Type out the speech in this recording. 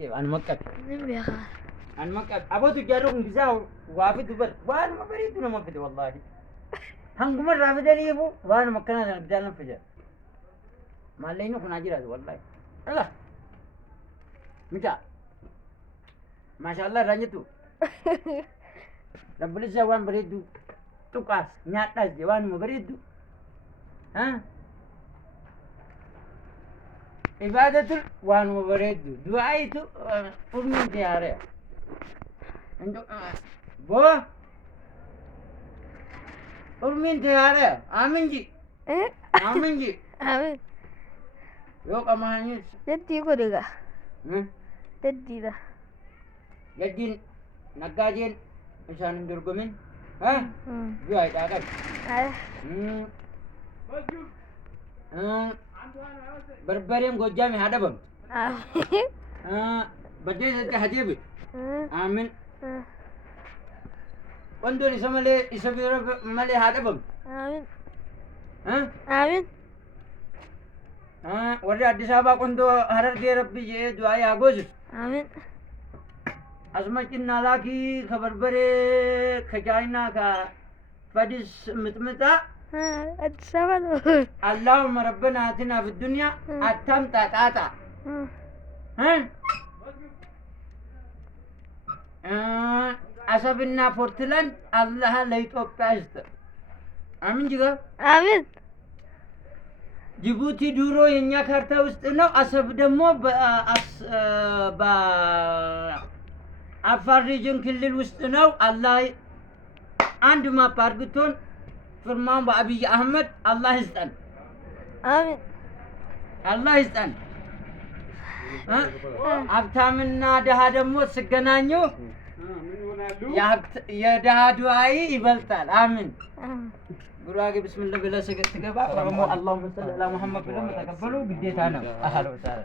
كيف أنا مكت نبي يا خال. أنا مكت أبغى تجارب نجزاو وافد دبر وأنا ما بريد ولا ما فدي والله هم مرة فدني يبو وأنا مكنا أنا بدال نفجر ما لينو كنا جيراد والله الله متى ما شاء الله رانيتو رب العزة وان بريدو تقاس نياتاس دي وان ما بريدو ها عبادة وان ما بريدو دعايتو أمي تيارة عندو بو أمي تيارة آمين جي إيه؟ آمين جي آمين. يوك أمانيس جدي يقول لك. ها جدي ده. جدين نقاجين عشان ندرقمين ها جواي تعال أيه. بربريم gojaami haa dhabamu آمين. baddeessatti haa deebi'u aamin wantoon isa malee isa bira malee haa dhabamu آمين. آمين. warri Addis Ababaa qondoo Harargee rabbi jedhee du'aa yaa goosisu آمين. asuma cinnaa laakii ka barbaree ka chaayinaa ka fadis mixmixaa السبب. اللهم ربنا آتنا في الدنيا أتم تاتا ها أسبنا فورتلان الله لا يتوقع አምን ጅጋ آمين. ጅቡቲ ድሮ የኛ ካርታ ውስጥ ነው። አሰብ ደግሞ በአፋር ሪጅን ክልል ውስጥ ነው። አላህ አንድ ማፕ አድርግቶን ፍርማን በአብይ አህመድ አላህ ይስጠን። آمين. አላህ ይስጠን። ሀብታምና ድሃ ደግሞ ሲገናኙ የድሃ ዱዓይ ይበልጣል። አሚን ጉራጌ ብስሚላህ ብለህ ትገባ ኦሮሞ አላሁመ ሰሊ ዐላ ሙሐመድ ብለህ መተቀበሉ ግዴታ ነው። አህለ ወሰህላ